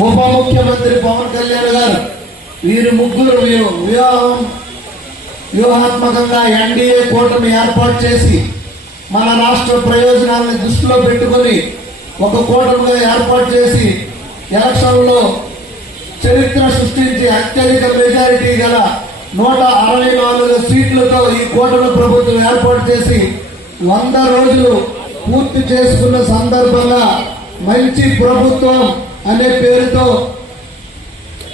ఉప ముఖ్యమంత్రి పవన్ కళ్యాణ్ గారు వీరి ముగ్గురు వ్యూహాత్మకంగా ఎన్డీఏ కూటమి ఏర్పాటు చేసి మన రాష్ట్ర ప్రయోజనాలను దృష్టిలో పెట్టుకొని ఒక కూటమిగా ఏర్పాటు చేసి ఎలక్షన్లో చరిత్ర సృష్టించి అత్యధిక మెజారిటీ గల 164 సీట్లతో ఈ కూటమి ప్రభుత్వం ఏర్పాటు చేసి 100 రోజులు పూర్తి చేసుకున్న సందర్భంగా మంచి ప్రభుత్వం అనే పేరుతో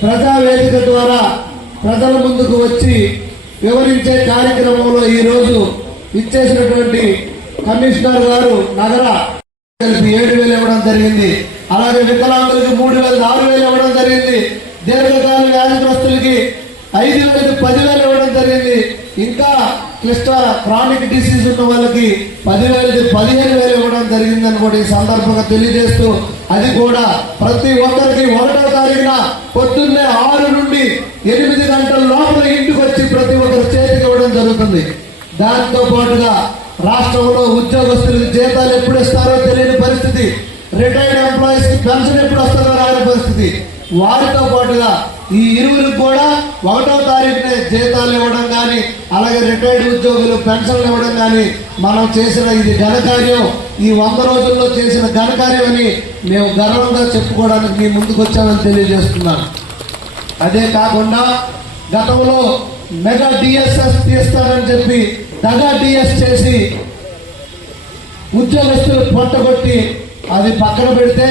ప్రజావేదిక ద్వారా ప్రజల ముందుకు వచ్చి వివరించే కార్యక్రమంలో ఈరోజు ఇచ్చేసినటువంటి కమిషనర్ గారు నగర కలిపి 7,000 ఇవ్వడం జరిగింది. అలాగే వికలాంగులకి 3,000 6,000 ఇవ్వడం జరిగింది. దీర్ఘకాల వ్యాధిగ్రస్తులకి 5,000 10,000 ఇవ్వడం జరిగింది. ఇంకా క్లిష్ట క్రానిక్ డిసీజ్ ఉన్న వాళ్ళకి 10,000 15,000 ఇవ్వడం జరిగిందని కూడా ఈ సందర్భంగా తెలియజేస్తూ, అది కూడా ప్రతి ఒక్కరికి 1వ తారీఖున పొద్దున్నే 6 నుండి 8 గంటల లోపల ఇంటికి వచ్చి ప్రతి ఒక్కరు చేతికి ఇవ్వడం జరుగుతుంది. దాంతో పాటుగా రాష్ట్రంలో ఉద్యోగస్తులకు జీతాలు ఎప్పుడు ఇస్తారో తెలియని పరిస్థితి, రిటైర్డ్ ఎంప్లాయీస్ కి పెన్షన్ ఎప్పుడు వస్తుందో రాని పరిస్థితి. వారితో పాటుగా ఈ ఇరువురికి కూడా 1వ తారీఖునే జీతాలు ఇవ్వడం కానీ, అలాగే రిటైర్డ్ ఉద్యోగులు పెన్షన్లు ఇవ్వడం కానీ మనం చేసిన ఇది ఘనకార్యం. ఈ 100 రోజుల్లో చేసిన ఘనకార్యం అని మేము గర్వంగా చెప్పుకోవడానికి మీ ముందుకు వచ్చామని తెలియజేస్తున్నాను. అదే కాకుండా గతంలో మెగా డిఎస్ఎస్ తీస్తానని చెప్పి దగా డిఎస్ చేసి ఉద్యోగస్తులు పొట్టగొట్టి అది పక్కన పెడితే,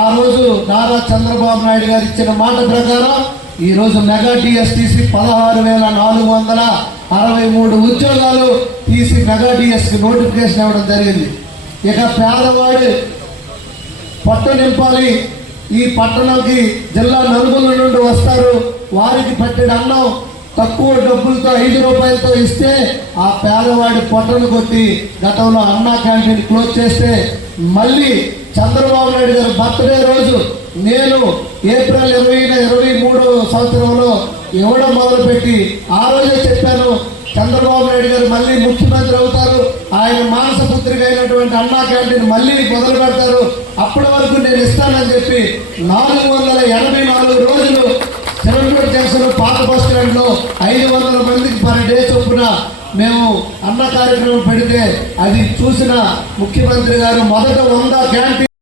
ఆ రోజు నారా చంద్రబాబు నాయుడు గారు ఇచ్చిన మాట ప్రకారం ఈ రోజు మెగా డిఎస్ తీసి 16,463 ఉద్యోగాలు తీసి మెగా డిఎస్ కి నోటిఫికేషన్ ఇవ్వడం జరిగింది. ఇక పేదవాడు పట్టు నింపాలి, ఈ పట్టణంకి జిల్లా నలుగుల నుండి వస్తారు, వారికి పట్టిన అన్నం తక్కువ డబ్బులతో 5 రూపాయలతో ఇస్తే ఆ పేదవాడి పొట్టను కొట్టి గతంలో అన్నా క్యాంటీన్ క్లోజ్ చేస్తే, మళ్ళీ చంద్రబాబు నాయుడు గారు బర్త్డే రోజు నేను ఏప్రిల్ 2023 సంవత్సరంలో ఇవ్వడం మొదలుపెట్టి ఆ రోజే చెప్పాను, చంద్రబాబు నాయుడు గారు మళ్ళీ ముఖ్యమంత్రి అవుతారు, ఆయన మానస పుత్రిక అయినటువంటి అన్నా క్యాంటీన్ మళ్ళీ మొదలు పెడతారు, అప్పటి వరకు నేను ఇస్తానని చెప్పి 484 రోజులు చిరంజీవి జంక్షన్ పాత బస్ స్టాండ్ లో 500 మందికి పర్ డే చొప్పున మేము అన్న కార్యక్రమం పెడితే అది చూసిన ముఖ్యమంత్రి గారు మొదట 100 క్యాంటీన్